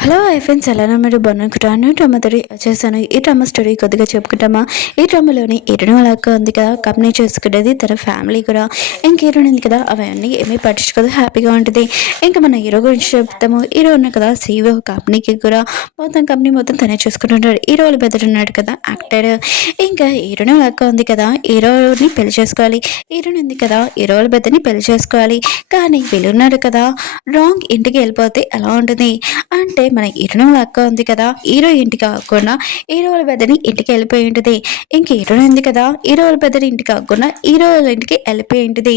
Hello friends, ఎలా మీరు బాగున్నాను. డ్రామా తోటి వచ్చేసాను. ఈ డ్రామా స్టోరీ కొద్దిగా చెప్పుకుంటామా. ఈ డ్రామాలోని హీరోయిన్ వాళ్ళ ఉంది కదా, కంపెనీ చేసుకునేది తన ఫ్యామిలీ కూడా. ఇంక హీరోయిన్ ఉంది కదా, అవన్నీ ఏమీ పట్టించుకోదు, హ్యాపీగా ఉంటుంది. ఇంకా మన హీరో గురించి చెప్తాము. హీరో ఉన్న కదా సీఈఓ కంపెనీకి కూడా మొత్తం కంపెనీ మొత్తం తనే చూసుకుంటుంటాడు. హీరో వాళ్ళు బెదర్ ఉన్నాడు కదా యాక్టర్. ఇంకా హీరోయిన్ వాళ్ళ ఉంది కదా, హీరోని పెళ్లి చేసుకోవాలి. హీరోయిన్ ఉంది కదా, హీరో వాళ్ళ బెదర్ని పెళ్లి చేసుకోవాలి. కానీ వీళ్ళు ఉన్నాడు కదా, రాంగ్ ఇంటికి వెళ్ళిపోతే ఎలా ఉంటుంది అంటే, మన హీరోయిన్ వాళ్ళ అక్క ఉంది కదా, హీరో ఇంటికి కాకుండా హీరో వాళ్ళ పెద్దని ఇంటికి వెళ్ళిపోయి ఉంటుంది. ఇంక హీరోయిన్ ఉంది కదా, హీరో వాళ్ళ పెద్దని ఇంటికి కాకుండా హీరో వాళ్ళ ఇంటికి వెళ్ళిపోయి ఉంటుంది.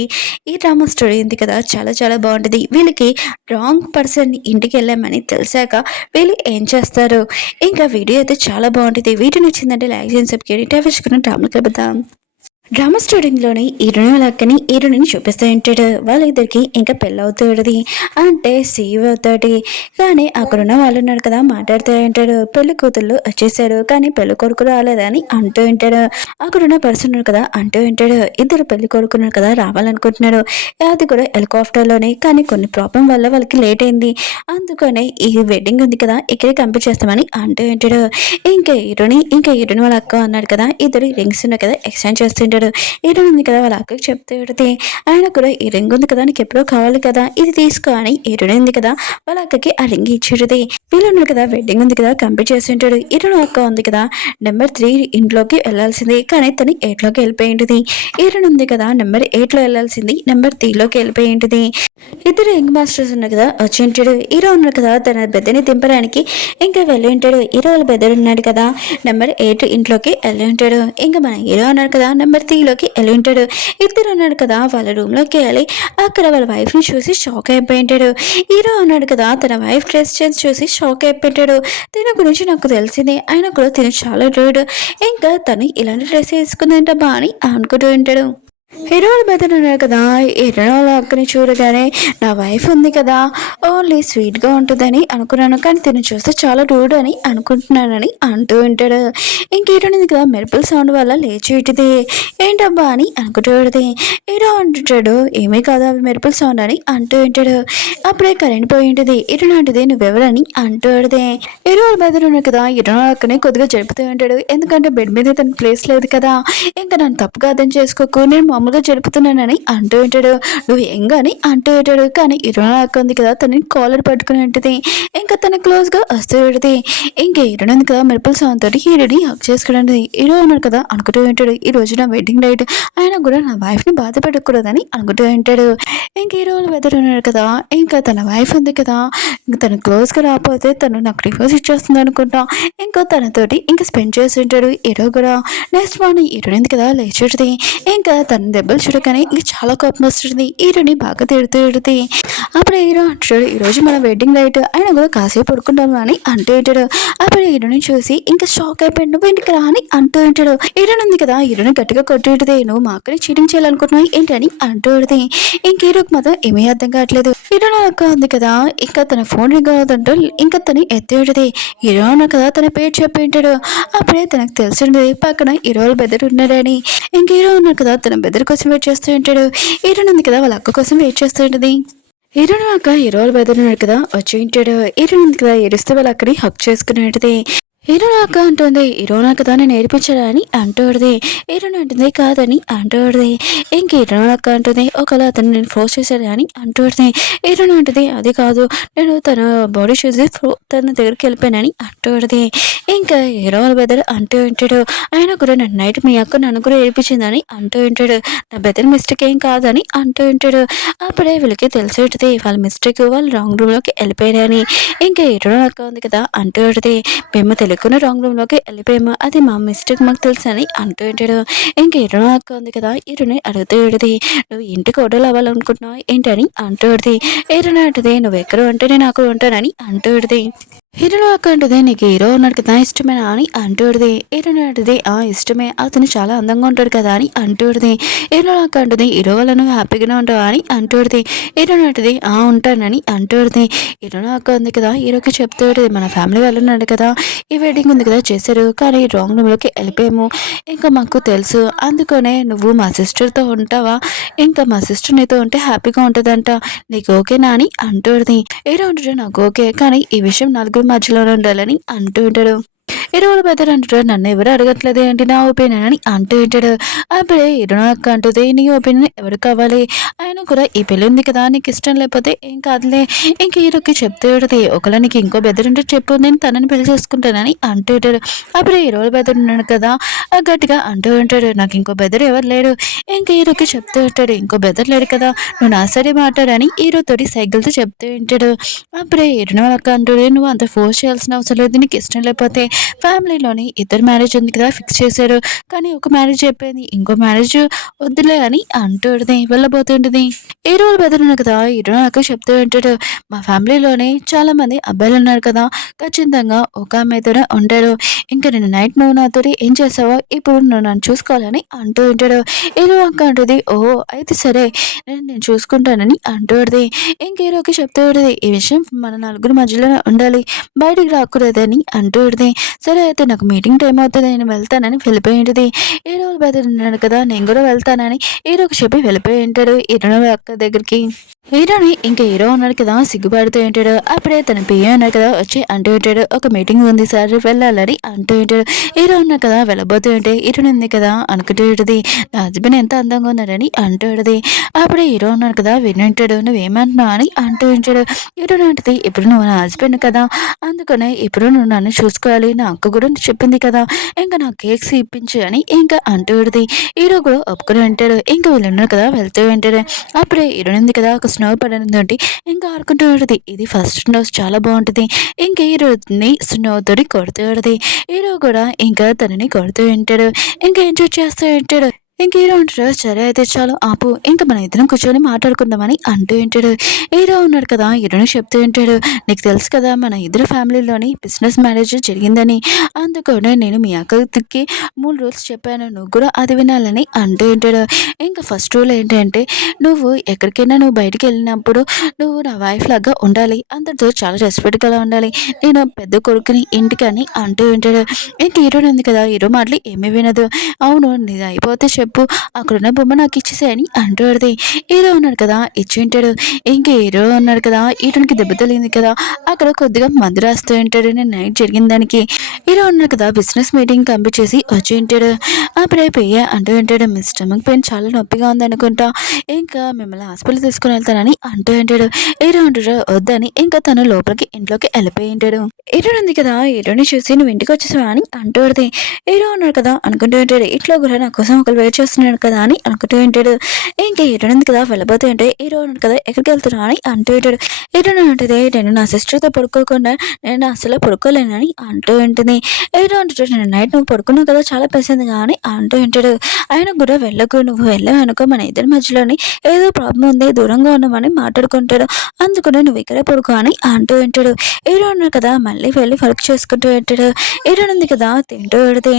ఈ డ్రామా స్టోరీ ఉంది కదా, చాలా చాలా బాగుంటుంది. వీళ్ళకి రాంగ్ పర్సన్ ఇంటికి వెళ్ళామని తెలిసాక వీళ్ళు ఏం చేస్తారు. ఇంకా వీడియో అయితే చాలా బాగుంటుంది. వీడియో నచ్చిందంటే లైక్ చేసి సబ్స్క్రైబ్ చేసుకుని డ్రామాకి వెళ్దాం. డ్రామా స్టూడియోలోని హీరోయిన్ వాళ్ళ అక్కని హీరోయిన్ చూపిస్తూ ఉంటాడు. వాళ్ళిద్దరికి ఇంకా పెళ్ళి అవుతుంది. అంటే సేవ్ అవుతాడు. కానీ అక్కడున్న వాళ్ళు ఉన్నారు కదా, మాట్లాడుతూ ఉంటాడు. పెళ్లి కూతుళ్ళు వచ్చేసాడు కానీ పెళ్లి కొడుకు రాలేదని అంటూ ఉంటాడు. అక్కడున్న పర్సన్ ఉన్నారు కదా అంటూ ఉంటాడు. ఇద్దరు పెళ్లి కొడుకున్నారు కదా రావాలనుకుంటున్నాడు. అది కూడా హెలికాప్టర్లోనే. కానీ కొన్ని ప్రాబ్లం వల్ల వాళ్ళకి లేట్ అయింది. అందుకనే ఈ వెడ్డింగ్ ఉంది కదా ఇక్కడే కంప్లీట్ చేస్తామని అంటూ ఉంటాడు. ఇంకా హీరోయిన్ వాళ్ళ అక్క అన్నాడు కదా, ఇద్దరు రింగ్స్ ఉన్నాయి కదా ఎక్స్చేంజ్ చేస్తుంటాడు. హీరోయిన్ ఉంది కదా వాళ్ళ అక్కకి చెప్తూ ఉంటుంది. ఆయన కూడా ఈ రింగ్ ఉంది కదా నీకు ఎప్పుడో కావాలి కదా, ఇది తీసుకో అని హీరోయిన్ ఉంది కదా వాళ్ళ అక్కకి ఆ రింగ్ ఇచ్చేది. వీళ్ళు ఉన్నారు కదా వెడ్డింగ్ ఉంది కదా కంప్లీట్ చేస్తుంటాడు. హీరోయిన్ అక్క ఉంది కదా నెంబర్ 3 ఇంట్లోకి వెళ్లాల్సింది, కానీ తను 8లోకి వెళ్ళిపోయి ఉంటుంది. హీరోయిన్ ఉంది కదా నెంబర్ 8లో వెళ్లాల్సింది నెంబర్ 3లోకి వెళ్ళిపోయి ఉంటుంది. ఇద్దరు యంగ్ మాస్టర్స్ ఉన్నారు కదా వచ్చి ఉంటాడు. హీరో ఉన్నారు కదా తన బెద్దని దింపడానికి ఇంకా వెళ్ళి ఉంటాడు. హీరో వాళ్ళ బెద్దరు ఉన్నాడు కదా నెంబర్ 8 ఇంట్లోకి వెళ్ళి ఉంటాడు. ఇంకా మన హీరో ఉన్నాడు కదా నెంబర్ 3లోకి వెళ్ళి ఉంటాడు. ఇద్దరు ఉన్నాడు కదా వాళ్ళ రూమ్లోకి వెళ్ళి అక్కడ వాళ్ళ వైఫ్ని చూసి షాక్ అయిపోయి ఉంటాడు. హీరో ఉన్నాడు కదా తన వైఫ్ డ్రెస్ చేంజ్ చూసి షాక్ అయిపోయాడు. తిన గురించి నాకు తెలిసింది, ఆయన కూడా తిను చాలా రూడ్, ఇంకా తను ఇలాంటి డ్రెస్ వేసుకుందంటబ్బా అని అనుకుంటూ ఉంటాడు. హీరో వాళ్ళ బెదర్ ఉన్నాడు కదా, హీరో వాళ్ళ అక్కని చూడగానే నా వైఫ్ ఉంది కదా ఓన్లీ స్వీట్గా ఉంటుందని అనుకున్నాను, కానీ తిని చూస్తే చాలా రూడ్ అని అనుకుంటున్నానని అంటూ ఉంటాడు. ఇంక హీరోయిన్ ఉంది కదా మెరుపుల సౌండ్ వల్ల లేచి ఉంటుంది. ఏంటబ్బా అని అనుకుంటూ ఉంటుంది. హీరో అంటుంటాడు ఏమీ కాదు అవి మెరుపుల సౌండ్ అని అంటూ ఉంటాడు. అప్పుడే కరెంట్ పోయి ఉంటుంది. హీరోయిన్ అంటుంది నువ్వెవరని అంటూ ఉంటుంది. హీరో వాళ్ళ బెదర్ ఉన్నాడు కదా, హీరో అక్కనే కొద్దిగా జరుపుతూ ఉంటాడు. ఎందుకంటే బెడ్ మీద తన ప్లేస్ లేదు కదా, ఇంకా నన్ను తప్పుగా అర్థం చేసుకోకు, నేను మామూలుగా జరుపుతున్నానని అంటూ ఉంటాడు. నువ్వు ఎంగని అంటూ ఉంటాడు. కానీ హీరోయిన్ అక్క ఉంది కదా తనని కాలర్ పట్టుకుని ఉంటుంది. ఇంకా తన క్లోజ్గా వస్తూ ఉంటుంది. ఇంకా హీరోయిన్ ఉంది కదా మెరుపుల సౌండ్ తోటి హీరోని హక్ చేసుకోవడానికి హీరో ఉన్నాడు కదా అనుకుంటూ ఉంటాడు. ఈ రోజు నా వెడ్డింగ్ నైట్, ఆయన కూడా నా వైఫ్ని బాధ పెట్టకూడదని అనుకుంటూ ఉంటాడు. ఇంక హీరో వెదర్ ఉన్నాడు కదా, ఇంకా తన వైఫ్ ఉంది కదా, ఇంకా తను క్లోజ్గా రాకపోతే తను నాకు డివోర్స్ ఇచ్చేస్తుంది అనుకుంటా. ఇంకా తనతోటి ఇంకా స్పెండ్ చేసి ఉంటాడు. హీరో కూడా నెక్స్ట్ మార్నింగ్ హీరోయిన్ ఉంది కదా లేచుంటుంది. ఇంకా తన దెబ్బలు చూడగానే ఇంక చాలా కోపం వస్తుంది. హీరోని బాగా తిడుతూ అప్పుడు హీరో అంటాడు ఈరోజు మన వెడ్డింగ్ నైట్, ఆయన కూడా కాసేపు పడుకుంటాము అని అంటూ ఉంటాడు. అప్పుడు హీరోని చూసి ఇంకా షాక్ అయిపోయాడు. నువ్వు ఇంటికి రా అని అంటూ ఉంటాడు. హీరోయిన్ ఉంది కదా హీరోని గట్టిగా కొట్టి ఉంటుంది. నువ్వు మా అక్కని చీటింగ్ చేయాలనుకుంటున్నావు ఏంటని అంటూ ఉంటుంది. ఇంక హీరోకి మాత్రం ఏమీ అర్థం కావట్లేదు. హీరోయిన్ అక్క ఉంది కదా ఇంకా తన ఫోన్ రింగ్ అవుతుంటూ ఇంకా తను ఎత్తి ఉంటుంది. హీరో ఉన్నా కదా తన పేరు చెప్పి ఉంటాడు. అప్పుడే తనకు తెలిసి ఉంటుంది పక్కన హీరో వాళ్ళ బెదర్ ఉన్నాడని. ఇంక హీరో ఉన్నాడు కదా తన బెదర్ కోసం వెయిట్ చేస్తూ ఉంటాడు. హీరోయిన్ ఉంది కదా వాళ్ళ అక్క కోసం వెయిట్ చేస్తూ ఉంటుంది. హీరోయిన్ అక్క హీరో వాళ్ళ బెదర్ ఉన్నాడు కదా వచ్చి ఉంటాడు. హీరోయిన్ ఉంది కదా ఏడుస్తే వాళ్ళ అక్కని హక్ చేసుకుని ఉంటుంది. హీరోయిన్ అక్క అంటుంది హీరోయిన్ కదా నేను నేర్పించాడా అని అంటూడది. హీరోయిన్ అంటుంది కాదని అంటూడది. ఇంక హీరోయిన్ అక్క అంటుంది ఒకవేళ అతను నేను ఫోర్స్ చేశాడు అని అంటూడది. హీరోయిన్ అంటుంది అది కాదు నేను తన బాడీ చూసి తన దగ్గరికి వెళ్ళిపోయానని అంటూడది. ఇంకా హీరో వాళ్ళ బెదర్ అంటూ ఉంటాడు. ఆయన కూడా నన్ను నైట్ మీ అక్క నన్ను కూడా ఏడిపించిందని అంటూ ఉంటాడు. నా బెదర్ మిస్టేక్ ఏం కాదని అంటూ ఉంటాడు. అప్పుడే వీళ్ళకి తెలిసి ఉంటుంది వాళ్ళ మిస్టేక్, వాళ్ళు రాంగ్ రూమ్లోకి వెళ్ళిపోయారని. ఇంకా హీరోయిన్ అక్క ఉంది కదా అంటూ ఉంటుంది మేము తెలియకుండా రాంగ్ రూమ్లోకి వెళ్ళిపోయాము, అది మా మిస్టేక్ మాకు తెలుసు అని అంటూ ఉంటాడు. ఇంక హీరోయిన్ అక్క ఉంది కదా హీరోని అడుగుతూ ఉంటుంది నువ్వు ఇంటికి ఓడలు అవ్వాలనుకుంటున్నావు ఏంటని అంటూ ఉంటుంది. హీరోయిన్ అంటుంది నువ్వు ఎక్కడ ఉంటే నేను అక్కడ ఉంటానని అంటూ ఉంటుంది. హీరోలో అక్క అంటది, నీకు హీరో ఉన్నాడు కదా ఇష్టమేనా అని అంటూడిది. హీరోయిన్ అంటది, ఆ ఇష్టమే, అతను చాలా అందంగా ఉంటాడు కదా అని అంటూడిది. హీరోలో అక్క అంటది, హీరో వల్ల నువ్వు హ్యాపీగానే ఉంటావా అని అంటూడిది. హీరోయిన్ అంటది, ఆ ఉంటానని అంటూడిది. హీరోలో అక్క ఉంది కదా హీరోకి చెప్తూడిది, మన ఫ్యామిలీ వాళ్ళు ఉన్నాడు కదా, ఈ వెడ్డింగ్ ఉంది కదా చేశారు, కానీ రాంగ్ రూమ్లోకి వెళ్ళిపోయాము, ఇంకా మాకు తెలుసు, అందుకనే నువ్వు మా సిస్టర్తో ఉంటావా, ఇంకా మా సిస్టర్ నీతో ఉంటే హ్యాపీగా ఉంటుందంట, నీకు ఓకేనా అని అంటూడిది. హీరో అంటాడు, నాకు ఓకే, కానీ ఈ విషయం నలుగురు మధ్యలోనే ఉండాలని అంటూ ఉంటాడు. ఇరువురు పెద్దలు అంటాడు, నన్ను ఎవరు అడగట్లేదు ఏంటి నా ఒపీనియన్ అని అంటూ ఉంటాడు. అప్పుడే ఇరుణ అక్క అంటుంది, నీ ఒపీనియన్ ఎవరు కావాలి, ఆయన కూడా ఈ పెళ్ళి ఉంది కదా నీకు ఇష్టం లేకపోతే ఏం కాదులే, ఇంక హీరోకి చెప్తూ ఉంటుంది, ఒకవేళ నీకు ఇంకో బెదరుంటే చెప్పు, నేను తనని పెళ్లి చేసుకుంటానని అంటూ ఉంటాడు. అప్పుడే ఇరువురు బెదరు ఉన్నాడు కదా గట్టిగా అంటూ ఉంటాడు, నాకు ఇంకో బెదరు ఎవరు లేడు, ఇంక హీరోకి చెప్తూ ఉంటాడు, ఇంకో బెదరు లేడు కదా, నువ్వు నా సరే మాట్లాడని హీరోతోటి సైకిల్తో చెప్తూ ఉంటాడు. అప్పుడే ఇరుణ అక్క అంటుంది, నువ్వు అంత ఫోర్స్ చేయాల్సిన అవసరం లేదు, నీకు ఇష్టం లేకపోతే ఫ్యామిలీలోని ఇద్దరు మ్యారేజ్ ఉంది కదా ఫిక్స్ చేశారు, కానీ ఒక మ్యారేజ్ అయిపోయింది, ఇంకో మ్యారేజ్ వద్దులే అని అంటుంది, వెళ్ళబోతుంటుంది. ఈ రోజు బెదరును కదా ఇరు నాకు చెప్తూ ఉంటాడు, మా ఫ్యామిలీలోనే చాలా మంది అబ్బాయిలు ఉన్నారు కదా, ఖచ్చితంగా ఒక అమ్మాయితోనే ఉంటాడు, ఇంకా నేను నైట్ నువ్వు నాతో ఏం చేసావో ఇప్పుడు నువ్వు నన్ను చూసుకోవాలని అంటూ ఉంటాడు. ఏదో అక్క అంటుంది, ఓహో అయితే సరే నేను చూసుకుంటానని అంటుంది. ఇంకేరోకి చెప్తూ ఉంటుంది, ఈ విషయం మన నలుగురు మధ్యలోనే ఉండాలి, బయటికి రాకూడదని అంటూ ఉంటుంది. సరే అయితే నాకు మీటింగ్ టైం అవుతుంది, నేను వెళ్తానని వెళ్ళిపోయి ఉంటుంది. ఈ రోజు బయలుదేరినాడు కదా, నేను కూడా వెళ్తానని హీరోకి చెప్పి వెళ్ళిపోయి ఉంటాడు హీరో అక్క దగ్గరికి. హీరోని ఇంకా హీరో ఉన్నాడు కదా సిగ్గుపడుతూ ఉంటాడు. అప్పుడే తన పియ్య ఉన్నాడు కదా వచ్చి అంటూ ఉంటాడు, ఒక మీటింగ్ ఉంది సార్ వెళ్ళాలని అంటూ ఉంటాడు. హీరో ఉన్నాడు కదా వెళ్ళబోతూ ఉంటే హీరోని ఉంది కదా అనుకుంటూ ఉంటుంది, నా హస్బెండ్ ఎంత అందంగా ఉన్నాడని అంటూ ఉంటుంది. అప్పుడే హీరో ఉన్నాడు కదా విని ఉంటాడు, నువ్వేమంటున్నావు అని అంటూ ఉంటాడు. హీరోని ఉంటుంది, ఇప్పుడు నువ్వు నా హస్బెండ్ కదా, అందుకనే ఇప్పుడు నువ్వు నన్ను చూసుకోవాలి, నా అక్క కూడా చెప్పింది కదా, ఇంకా నా కేక్స్ ఇప్పించు అని ఇంకా అంటూ ఉంటుంది. హీరో కూడా ఒప్పుకుని ఉంటాడు. ఇంకా వీళ్ళు ఉన్నారు కదా వెళ్తూ ఉంటాడు. అప్పుడే హీరోయిన్ ఉంది కదా ఒక స్నో పడనుందంటే ఇంకా ఆడుకుంటూ ఉంటుంది, ఇది ఫస్ట్ స్నోస్ చాలా బాగుంటుంది, ఇంకా హీరోని స్నో తోటి కొడుతూ ఉంటుంది. హీరో కూడా ఇంకా తనని కొడుతూ ఉంటాడు, ఇంకా ఎంజాయ్ చేస్తూ ఉంటాడు. ఇంక హీరో అంటాడు, సరే అయితే చాలు ఆపు, ఇంకా మన ఇద్దరం కూర్చొని మాట్లాడుకుందామని అంటూ ఉంటాడు. హీరో ఉన్నాడు కదా హీరోని చెప్తూ ఉంటాడు, నీకు తెలుసు కదా మన ఇద్దరు ఫ్యామిలీలోని బిజినెస్ మ్యారేజ్ జరిగిందని, అందుకనే నేను మీ అక్కకి 3 రూల్స్ చెప్పాను, నువ్వు కూడా అది వినాలని అంటూ ఉంటాడు. ఇంకా ఫస్ట్ రూల్ ఏంటంటే, నువ్వు బయటికి వెళ్ళినప్పుడు నువ్వు నా వైఫ్ లాగా ఉండాలి, అందరితో చాలా రెస్పెక్ట్గా ఉండాలి, నేను పెద్ద కొడుకుని ఇంటికని అంటూ ఉంటాడు. ఇంక హీరోని ఉంది కదా హీరో మాటలు ఏమీ వినదు. అవును నీది అయిపోతే చెప్పు, అక్కడున్న బొమ్మ నాకు ఇచ్చేసేయని అంటాడుది. హీరో ఉన్నాడు కదా ఇచ్చి ఉంటాడు. ఇంక హీరో ఉన్నాడు కదా హీరోనికి దెబ్బ తగిలింది కదా, అక్కడ కొద్దిగా మందు రాస్తూ ఉంటాడు నేను నైట్ జరిగిన దానికి. హీరో ఉన్నాడు కదా బిజినెస్ మీటింగ్ కంప్లీట్ చేసి వచ్చి ఉంటాడు. అప్పుడే పెయ్య అంటూ ఉంటాడు, మీ స్టమక్ పెయిన్ చాలా నొప్పిగా ఉంది అనుకుంటా, ఇంకా మిమ్మల్ని హాస్పిటల్ తీసుకుని వెళ్తానని అంటూ ఉంటాడు. హీరో అంటాడు వద్దని, ఇంకా తను లోపలికి ఇంట్లోకి వెళ్ళిపోయి ఉంటాడు. హీరో ఉంది కదా హీరోని చూసి నువ్వు ఇంటికి వచ్చేసావా అని అంటూడిది. హీరో ఉన్నాడు కదా అనుకుంటూ ఉంటాడు, ఇట్లా కూడా నా కోసం ఒకరు వెయిట్ చేస్తున్నాడు కదా అని అనుకుంటూ ఉంటాడు. ఇంకా హీరో ఉంది కదా వెళ్ళబోతూ ఉంటే హీరో ఉన్నాడు కదా ఎక్కడికి వెళ్తున్నా అని అంటూ ఉంటాడు. హీరో అంటుంది, నేను నా సిస్టర్తో పడుకోకుండా నేను అసలు పడుకోలేనని అంటూ ఉంటుంది. హీరో అంటాడు, నేను నైట్ నువ్వు పడుకున్నావు కదా చాలా పెసిందిగా అని అంటూ ఉంటాడు. ఆయన కూడా వెళ్ళకు, నువ్వు వెళ్ళావు అనుకో మన ఇద్దరి మధ్యలోని ఏదో ప్రాబ్లం ఉంది, దూరంగా ఉన్నామని మాట్లాడుకుంటాడు, అందుకనే నువ్వు ఇక్కడే పడుకో అని అంటూ ఉంటాడు. హీరో ఉన్నాడు కదా మళ్ళీ వెళ్ళి వర్క్ చేసుకుంటూ ఉంటాడు. హీరో ఉంది కదా తింటూ పెడితే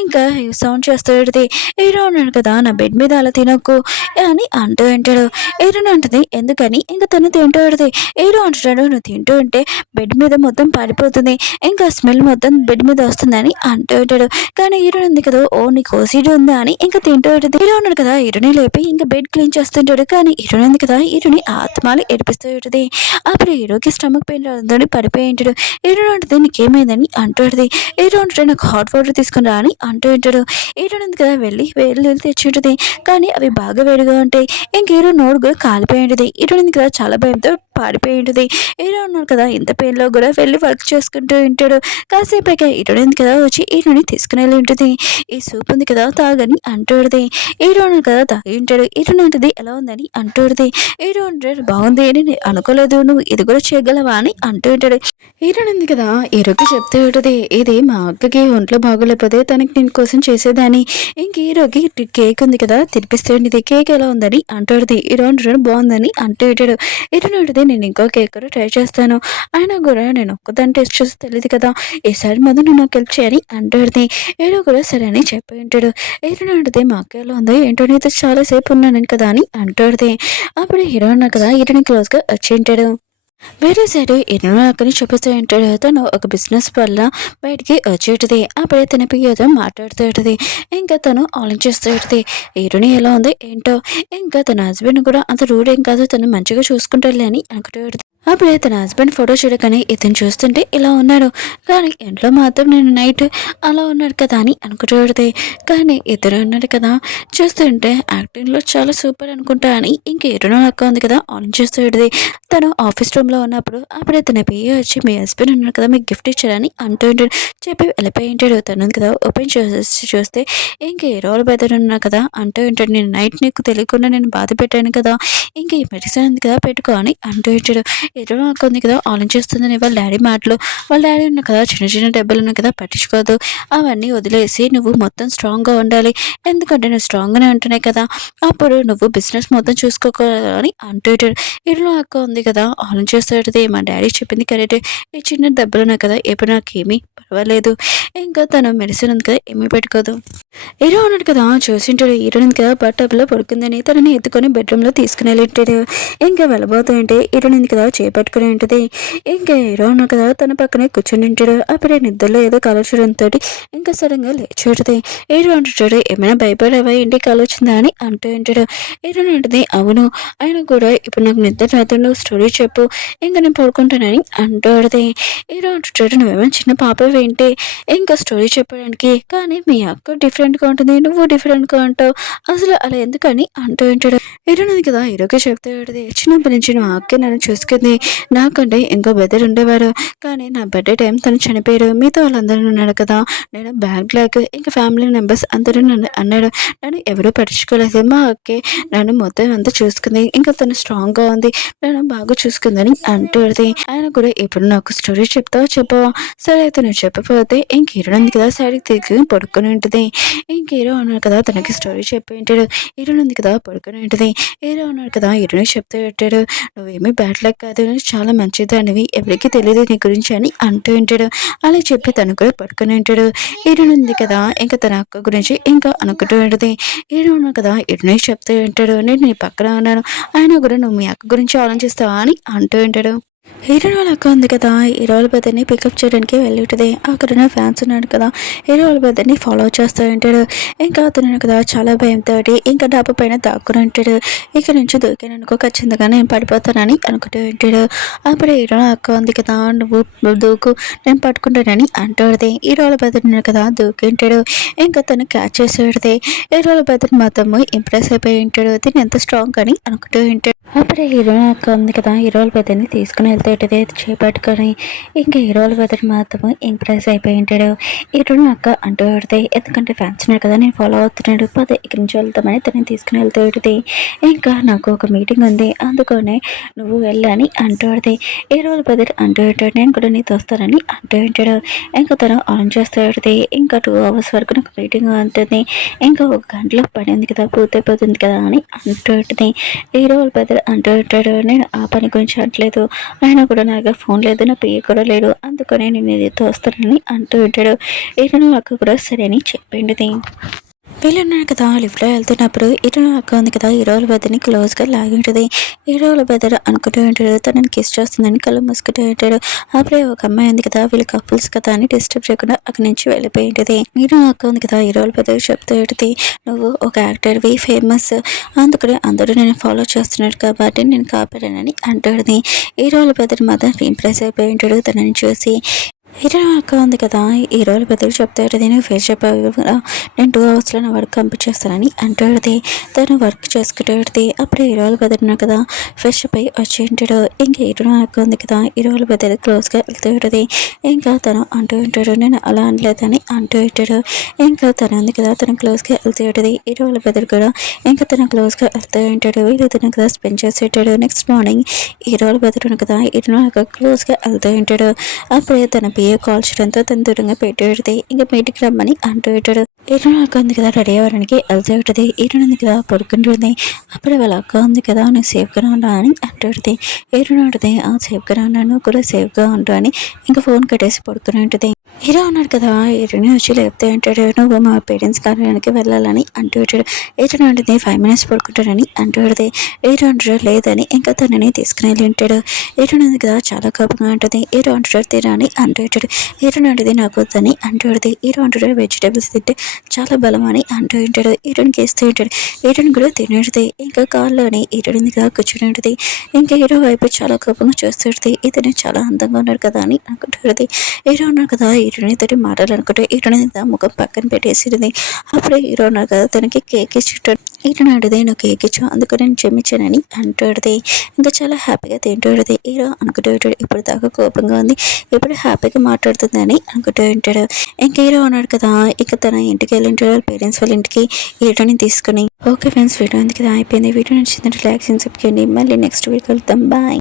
ఇంకా సౌండ్ చేస్తూ పెడితే హీరో ఉన్నాడు కదా నా బెడ్ మీద అలా తినకు అని అంటూ ఉంటాడు. హీరో అంటుంది ఎందుకని, ఇంకా తను తింటూ పెడితే హీరో అంటాడు, నువ్వు తింటూ ఉంటే బెడ్ మీద మొత్తం పాడిపోతుంది, ఇంకా స్మెల్ మొత్తం బెడ్ మీద వస్తుందని అంటూ ఉంటాడు. కానీ హీరో ఉంది కదా ఓ నీకు ఓసీడీ ఉందా అని ఇంకా తింటూ ఉంటుంది. హీరో ఉన్నాడు కదా హీరోని లేపి ఇంకా బెడ్ క్లీన్ చేస్తుంటాడు. కానీ హీరో ఉంది కదా హీరోని ఆత్మలు ఏడిపిస్తూ ఉంటుంది. అప్పుడు హీరోకి స్టమక్ పెయిన్ రాదని పడిపోయి ఉంటాడు. హీరో ఉంటుంది నీకేమైందని అంటుంది. హీరో ఉంటుంది నాకు హాట్ వాటర్ తీసుకుని రా అని అంటూ ఉంటాడు. హీరో ఉంది కదా వెళ్ళి తెచ్చి ఉంటుంది. కానీ అవి బాగా వేడిగా ఉంటాయి. ఇంక హీరో నోరు కూడా కాలిపోయి ఉంటుంది. హీరో ఉంది కదా చాలా భయంతో పాడిపోయి ఉంటుంది. హీరో ఉన్నాడు కదా ఇంత పెయిన్లో కూడా వెళ్ళి వర్క్ చేసుకుంటూ ఉంటాడు. కాసేపైక హీరో ఉంది కదా వచ్చి హీరోని తీసుకుని వెళ్ళి ఉంటుంది. ఈ సూప్ ఉంది కదా తాగని అంటుంది. హీరో ఉన్నాడు కదా తాగి ఉంటాడు. హీరో ఉంటుంది ఎలా ఉందని అంటుంది. హీరో ఉంటాడు బాగుంది అని నేను అనుకోలేదు, నువ్వు ఇది కూడా చేయగలవా అని అంటూ ఉంటాడు. హీరోయిన్ ఉంది కదా హీరోకి చెప్తూ ఉంటుంది, ఇది మా అక్కకి ఒంట్లో బాగోలేకపోతే తనకి నేను కోసం చేసేదాన్ని, ఇంక హీరోకి కేక్ ఉంది కదా తినిపిస్తూ ఉండేది, కేక్ ఎలా ఉందని అంటాడుది. హీరో అంటాడు బాగుందని అంటూ ఉంటాడు. హీరోయిన్ ఉంటుంది అనేది నేను ఇంకో కేక్ కూడా ట్రై చేస్తాను. అయినా కూడా నేను ఒక్కదాన్ని టేస్ట్ చేసి తెలియదు కదా! ఈసారి మాత్రం నువ్వు నాకు హెల్ప్ చేయాలి అంటాడుది. హీరో కూడా సరే అని చెప్పి ఉంటాడు. హీరోయిన్ అంటది మా అక్క ఎలా ఉందో ఏంటో నీతో చాలా సేపు ఉన్నాను కదా అని అంటాడుది. అప్పుడు హీరో అన్నా కదా హీరోయిన్ క్లోజ్‌గా వచ్చి ఉంటాడు. వేరే సైడ్ ఎన్నో అక్కని చూపిస్తూ ఉంటాడు. తను ఒక బిజినెస్ వల్ల బయటికి వచ్చేటిది. అప్పుడే తన పియ్యతో మాట్లాడుతూ ఉంటది. ఇంకా తను ఆలోచిస్తూ ఉంటది. హీరోని ఎలా ఉంది ఏంటో, ఇంకా తన హస్బెండ్ కూడా అంత రూడ్ ఏం కాదు, తను మంచిగా చూసుకుంటాడులే అని అనుకుంటూ ఉంటది. అప్పుడే తన హస్బెండ్ ఫోటో చూడగానే ఇతను చూస్తుంటే ఇలా ఉన్నాడు, కానీ ఇంట్లో మాత్రం నేను నైట్ అలా ఉన్నాడు కదా అని అనుకుంటూ ఉంటది. కానీ ఇతను ఉన్నాడు కదా, చూస్తుంటే యాక్టింగ్లో చాలా సూపర్ అనుకుంటా అని ఇంక హీరోయిన్ అక్క ఉంది కదా ఆలోచిస్తూ ఉంటది. తను ఆఫీస్ రూమ్‌లో ఉన్నప్పుడు అప్పుడే తన పిఏ వచ్చి మీ హస్బెండ్ ఉన్నారు కదా మీకు గిఫ్ట్ ఇచ్చారని అంటూ ఉంటాడు. చెప్పి వెళ్ళిపోయి ఉంటాడు. తను ఉంది కదా ఓపెన్ చేసేసి చూస్తే ఇంక హీరోల బెదర్ ఉన్నా కదా అంటూ ఉంటాడు. నేను నైట్ నీకు తెలియకుండా నేను బాధ పెట్టాను కదా! ఇంక ఈ మెడిసిన్ ఉంది కదా పెట్టుకో అని అంటూ ఉంటాడు. హీరోయిన్ అక్క ఉంది కదా ఆలోచిస్తుందని వాళ్ళ డ్యాడీ మాటలు. వాళ్ళ డ్యాడీ ఉన్నారు కదా చిన్న చిన్న దెబ్బలు ఉన్నాయి కదా పట్టించుకోవద్దు. అవన్నీ వదిలేసి నువ్వు మొత్తం స్ట్రాంగ్‌గా ఉండాలి. ఎందుకంటే నువ్వు స్ట్రాంగ్‌గానే ఉంటేనే కదా అప్పుడు నువ్వు బిజినెస్ మొత్తం చూసుకోగలవు అంటూ ఉంటాడు. హీరోయిన్ అక్క ఉంది కదా ఆలోచిస్తది. మా డ్యాడీ చెప్పింది కరెక్టే. ఈ చిన్న దెబ్బలున్నాయి కదా ఇప్పుడు నాకేమీ పర్వాలేదు. ఇంకా తను మెడిసిన్ ఉంది కదా ఏమీ పెట్టుకోదు. హీరో ఉన్నాడు కదా చూసింటాడు. హీరోయిన్ ఉంది కదా బట్టలో పడుకుందని తనని ఎత్తుకొని బెడ్రూమ్‌లో తీసుకుని వెళ్ళింటాడు. ఇంకా వెళ్ళబోతుంటే హీరోయిన్ ఉంది కదా చేపట్టుకుని ఉంటది. ఇంకా హీరో ఉన్నాడు కదా తన పక్కనే కూర్చొని ఉంటాడు. అప్పుడే నిద్రలో ఏదో కల చూడడంతోటి ఇంకా సడన్గా లేచి ఉంటది. హీరో అంటుంటాడు ఏమైనా భయపడావా ఏంటి కల వచ్చిందా అని అంటూ ఉంటాడు. హీరోయిన్ అంటది అవును, అయినా కూడా ఇప్పుడు నాకు నిద్ర రాత్రి నువ్వు స్టోరీ చెప్పు ఇంకా నేను పడుకుంటానని అంటూ ఉంటది. హీరో అంటుంటాడు నువ్వేమైనా చిన్న పాపవేంటి ఇంకా స్టోరీ చెప్పడానికి, కానీ మీ అక్క డిఫరెంట్‌గా ఉంటుంది, నువ్వు డిఫరెంట్‌గా ఉంటావు, అసలు అలా ఎందుకని అంటూ ఉంటాడు. హీరోయిన్ ఉంది కదా హీరోకి చెప్తూ ఉంటది. చిన్నప్పటి నుంచి మా అక్కే నన్ను చూసుకుంది. నాకంటే ఇంకో బ్రదర్ ఉండేవారు, కానీ నా బర్త్‌డే టైం తను చనిపోయారు. మిగతా వాళ్ళందరూ ఉన్నాడు కదా నేను బ్యాడ్ లక్ ఇంకా ఫ్యామిలీ మెంబర్స్ అందరూ నన్ను అన్నాడు. నన్ను ఎవరూ పట్టించుకోలేదు. మా అక్కే నన్ను మొత్తం అంతా చూసుకుంది. ఇంకా తను స్ట్రాంగ్‌గా ఉంది. నన్ను బాగా చూసుకుందని అంటూ ఉంటది. ఆయన కూడా ఇప్పుడు నాకు స్టోరీ చెప్తావా చెప్పవా? సరే అయితే నువ్వు చెప్పకపోతే ఇంక హీరోయిన్ ఉంది కదా సైడ్‌కి తిరిగి పడుకొని ఉంటది. ఇంక హీరో ఉన్నాడు కదా తనకి స్టోరీ చెప్పి ఉంటాడు. హీరోయిన్ ఉంది కదా పడుకొని ఉంటది. హీరో ఉన్నాడు కదా హీరోయిన్‌కి చెప్తూ ఉంటాడు. నువ్వేమీ బ్యాడ్ లక్ కాదు, నువ్వు చాలా మంచిదానివి, ఎవరికీ తెలియదు నీ గురించి అని అంటూ ఉంటాడు. అలా చెప్పి తను కూడా పడుకొని ఉంటాడు. హీరోయిన్ ఉంది కదా ఇంకా తన అక్క గురించి ఇంకా అనుకుంటూ ఉంటది. హీరో ఉన్నాడు కదా హీరోయిన్‌కి చెప్తూ ఉంటాడు. నేను నీ పక్కన ఉన్నాను, అయినా కూడా నువ్వు మీ అక్క గురించి ఆలోచిస్తావా అని అంటూ ఉంటాడు. హీరోయిన్ వాళ్ళ అక్క ఉంది కదా హీరో వాళ్ళ బ్రదర్‌ని పికప్ చేయడానికి వెళ్ళి ఉంటది. అక్కడున్న ఫ్యాన్స్ ఉన్నాడు కదా హీరో వాళ్ళ బ్రదర్‌ని ఫాలో చేస్తూ ఉంటాడు. ఇంకా అతను ఉన్నాడు కదా చాలా భయంతోటి ఇంకా డాబా పైన దాక్కుని ఉంటాడు. ఇక్కడ నుంచి దూకాననుకో ఖచ్చితంగా నేను పడిపోతానని అనుకుంటూ ఉంటాడు. అప్పుడు హీరో వాళ్ళ అక్క ఉంది కదా నువ్వు దూకు నేను పట్టుకుంటానని అంటాడుది. హీరో వాళ్ళ బ్రదర్ ఉన్నాడు కదా దూకి ఉంటాడు. ఇంకా తను క్యాచ్ చేసి పెడితే హీరో వాళ్ళ బ్రదర్ మాత్రము ఇంప్రెస్ అయిపోయి ఉంటాడు. తిని ఎంత స్ట్రాంగ్ అని అనుకుంటూ ఉంటాడు. అప్పుడే హీరోయిన్ అక్క ఉంది కదా హీరో వాళ్ళ బ్రదర్‌ని తీసుకుని వెళ్తేటది చేపట్టుకొని ఇంకా హీరో వాళ్ళ బ్రదర్ మాత్రం ఇంప్రెస్ అయిపోయి ఉంటాడు. హీరోయిన్ అక్క అంటూ పెడితే ఎందుకంటే ఫ్యాన్స్ ఉన్నారు కదా నేను ఫాలో అవుతున్నాడు పద ఇక్కడి నుంచి వెళ్తామని తనని తీసుకుని వెళ్తూ ఉంటుంది. ఇంకా నాకు ఒక మీటింగ్ ఉంది అందుకనే నువ్వు వెళ్ళని అంటూ పెడితే హీరో వాళ్ళ బ్రదర్ అంటూ ఉంటాడు నేను కూడా నీతో వస్తానని అంటూ ఉంటాడు. ఇంకా తను ఆన్ చేస్తూ పెడితే ఇంకా 2 అవర్స్ వరకు నాకు మీటింగ్ ఉంటుంది, ఇంకా 1 గంటలో పని ఉంది కదా పూర్తయిపోతుంది కదా అని అంటూ ఉంటుంది. హీరో వాళ్ళ బ్రదర్ అంటూ ఉంటాడు నేను ఆ పని గురించి అనట్లేదు, అయినా కూడా నా దగ్గర ఫోన్ లేదు, నా పిఏ కూడా లేడు, అందుకనే నేను ఇదితో వస్తానని అంటూ ఉంటాడు. హీరోయిన్ అక్క కూడా సరే అని చెప్పింది. వీళ్ళున్నాడు కదా లిఫ్ట్లో వెళ్తున్నప్పుడు హీరోయిన్ అక్క ఉంది కదా హీరో వాళ్ళ బ్రదర్‌ని క్లోజ్‌గా లాగి ఉంటుంది. హీరో వాళ్ళ బ్రదర్ అనుకుంటూ ఉంటాడు తనని కిస్ చేస్తుందని కళ్ళు మూసుకుంటూ ఉంటాడు. అప్పుడే ఒక అమ్మాయి ఉంది కదా వీళ్ళు కపుల్స్ కదా అని డిస్టర్బ్ చేయకుండా అక్కడి నుంచి వెళ్ళిపోయి ఉంటుంది. హీరోయిన్ అక్క ఉంది కదా హీరో వాళ్ళ బ్రదర్ చెప్తూ ఉంటుంది నువ్వు ఒక యాక్టర్‌వి ఫేమస్, అందుకనే అందరూ నేను ఫాలో చేస్తున్నాడు కాబట్టి నేను కాపాడానని అంటాడుది. హీరో వాళ్ళ బ్రదర్ మాత్రం ఇంప్రెస్ అయిపోయి ఉంటాడు తనని చూసి. హీరోయిన్ అక్క ఉంది కదా హీరో వాళ్ళ బ్రదర్ చెప్తూ ఉంటుంది నేను ఫేస్ చెప్పావు కదా నేను 2 అవర్స్‌లో నా వర్క్ కంప్లీట్ చేస్తానని అంటాడుది. తను వర్క్ చేసుకుంటూ ఉంటుంది. అప్పుడు హీరో వాళ్ళ బ్రదర్ ఉన్నాడు కదా ఫ్రెష్ అప్ అయి వచ్చి ఉంటాడు. ఇంకా హీరోయిన్ అక్క ఉంది కదా హీరో వాళ్ళ బ్రదర్ క్లోజ్‌గా వెళ్తూ ఉంటుంది. ఇంకా తను అంటూ ఉంటాడు నేను అలా అనలేదని అంటూ ఉంటాడు. ఇంకా తను ఉంది కదా తను క్లోజ్‌గా వెళ్తూ ఉంటుంది. హీరో వాళ్ళ బ్రదర్ కూడా ఇంకా తను క్లోజ్‌గా వెళ్తూ ఉంటాడు. వీళ్ళు తను కదా స్పెండ్ చేసి ఉంటాడు. నెక్స్ట్ మార్నింగ్ హీరో వాళ్ళ బ్రదర్ ఉన్నాడు కదా హీరోయిన్ అక్క క్లోజ్‌గా వెళ్తూ ఉంటాడు. అప్పుడే తన పిఏ కాల్ చేయడంతో తను దూరంగా పెట్టి పెడితే ఇంకా మీటికి రమ్మని అంటూ పెట్టాడు. హీరోయిన్ అక్క ఉంది కదా రెడీ అవ్వడానికి వెళ్తూ ఉంటుంది. హీరోయిన్ ఉంది కదా పడుకుంటుంది. అప్పుడే వాళ్ళ అక్క ఉంది కదా నువ్వు సేఫ్గా ఉన్నా అని అంటూ పెడితే హీరోయిన్ ఉంటుంది ఆ సేఫ్గా ఉన్నాను కూడా సేఫ్గా ఉంటా అని ఇంకా ఫోన్ కట్టేసి పడుకుని ఉంటుంది. హీరో ఉన్నాడు కదా హీరోయిన్ వచ్చి లేపితే అంటాడు నువ్వు మా పేరెంట్స్ కార్యాలయానికి వెళ్ళాలని అంటూ పెట్టాడు. హీరోయిన్ ఉంటుంది 5 minutes పడుకుంటాడని అంటూ పెడితే హీరో అంటాడు లేదని ఇంకా తనని తీసుకుని వెళ్ళి ఉంటాడు. హీరోయిన్ ఉంది కదా చాలా కోపంగా ఉంటుంది. హీరో అంటాడు తిరా అని అంటూ పెట్టాడు. హీరోయిన్ అంటుంది నాకు వద్దని అంటూ పెడితే హీరో అంటాడు వెజిటేబుల్స్ తింటే చాలా బలం అని అంటూ ఉంటాడు. హీరోయిన్కి ఇస్తూ ఉంటాడు. హీరోయిన్ కూడా తినేది ఇంకా కాల్లోని హీరోయిన్ ఉంది కదా కూర్చుని ఉంటుంది. ఇంకా హీరో వైపు చాలా కోపంగా చూస్తుంది. ఇతను చాలా అందంగా ఉన్నాడు కదా అని అనుకుంటుంది. హీరో ఉన్నాడు కదా హీరోయిన్ తోటి మాట్లాడాలనుకుంటే హీరోయిన్ ముఖం పక్కన పెట్టేసింది. అప్పుడు హీరో ఉన్నాడు కదా తనకి కేక్ ఇచ్చేటాడు. హీరోయిన్ అడిగితే నువ్వు కేక్ ఇచ్చావు అందుకు నేను క్షమించానని అంటాడుది. ఇంకా చాలా హ్యాపీగా తింటాడుది. హీరో అనుకుంటూ ఉంటాడు ఇప్పుడు దాకా కోపంగా ఉంది ఇప్పుడు హ్యాపీగా మాట్లాడుతుందని అనుకుంటూ ఉంటాడు. ఇంకా హీరో ఉన్నాడు కదా ఇక తన ఇంటికి వెళ్ళి ఉంటాడు పేరెంట్స్ వాళ్ళ ఇంటికి హీరోని తీసుకుని. ఓకే ఫ్రెండ్స్ వీడియో ఎందుకు అయిపోయింది. వీడియో నచ్చిందంటే లైక్ చేయండి. మళ్ళీ నెక్స్ట్ వీడియో కలుద్దాం. బాయ్.